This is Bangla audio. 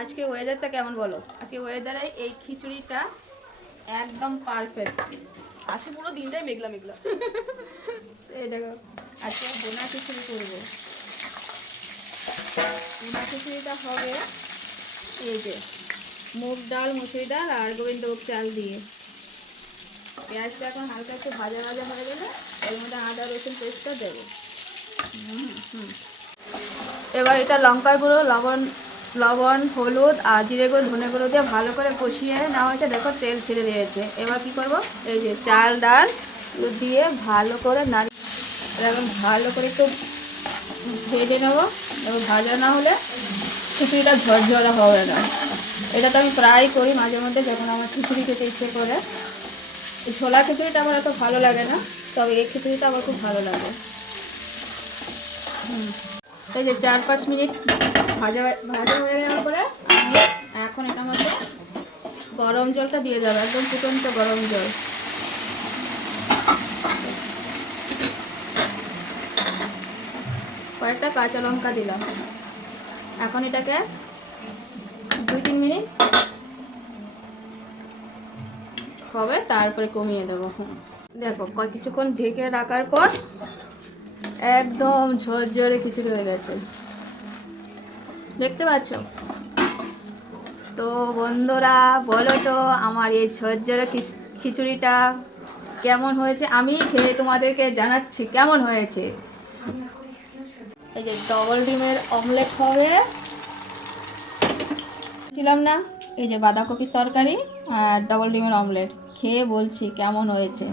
আজকে ওয়েদারটা কেমন বলো? আজকে ওয়েদারে এই খিচুড়িটা একদম পারফেক্ট। আজকে পুরো দিনটাই মেঘলা মেঘলা। এই দেখো, আজকে বোনা খিচুড়ি করবো। বোনা খিচুড়িটা হবে এই যে মুগ ডাল, মুসুরি ডাল আর গোবিন্দভোগ চাল দিয়ে। পেঁয়াজটা এখন হালকা একটু ভাজা ভাজা হয়ে গেলে এর মধ্যে আদা রসুন পেস্টটা দেবো। এবার এটা লঙ্কার গুঁড়ো, লবণ, হলুদ আর জিরে গুঁড়ো, ধনে গুঁড়ো দিয়ে ভালো করে কষিয়ে নেওয়া হয়েছে। দেখো তেল ছেড়ে দিয়েছে। এবার কি করব, এই যে চাল ডাল দিয়ে ভালো করে এরকম ভালো করে একটু ভেজে নেবো। এবার ভাজা না হলে খিচুড়িটা ঝরঝরা হবে না। এটা তো আমি প্রায় করি মাঝে মধ্যে যখন আমার খিচুড়ি খেতে ইচ্ছে করে। এই ছোলা খিচুড়িটা আমার এত ভালো লাগে না, তবে এই খিচুড়িটা আমার খুব ভালো লাগে। এই যে 4-5 মিনিট ভাজা ভাজা হয়ে যাওয়ার পরে আমি এখন এটার মধ্যে গরম জলটা দিয়ে দেবো, একদম ফুটন্ত গরম জল। কয়েকটা কাঁচা লঙ্কা দিলাম। এখন এটাকে 2-3 মিনিট হবে, তারপরে কমিয়ে দেবো। দেখো কিছুক্ষণ ঢেকে রাখার পর একদম ঝরঝরে খিচুড়ি হয়ে গেছে, দেখতে পাচ্ছ তো বন্ধুরা? বলো তো আমার এই ঝরঝরে খিচুড়িটা কেমন হয়েছে? আমি খেয়ে তোমাদেরকে জানাচ্ছি কেমন হয়েছে। এই যে ডবল ডিমের অমলেট হবে, ছিলাম না, এই যে বাঁধাকপির তরকারি আর ডবল ডিমের অমলেট, খেয়ে বলছি কেমন হয়েছে।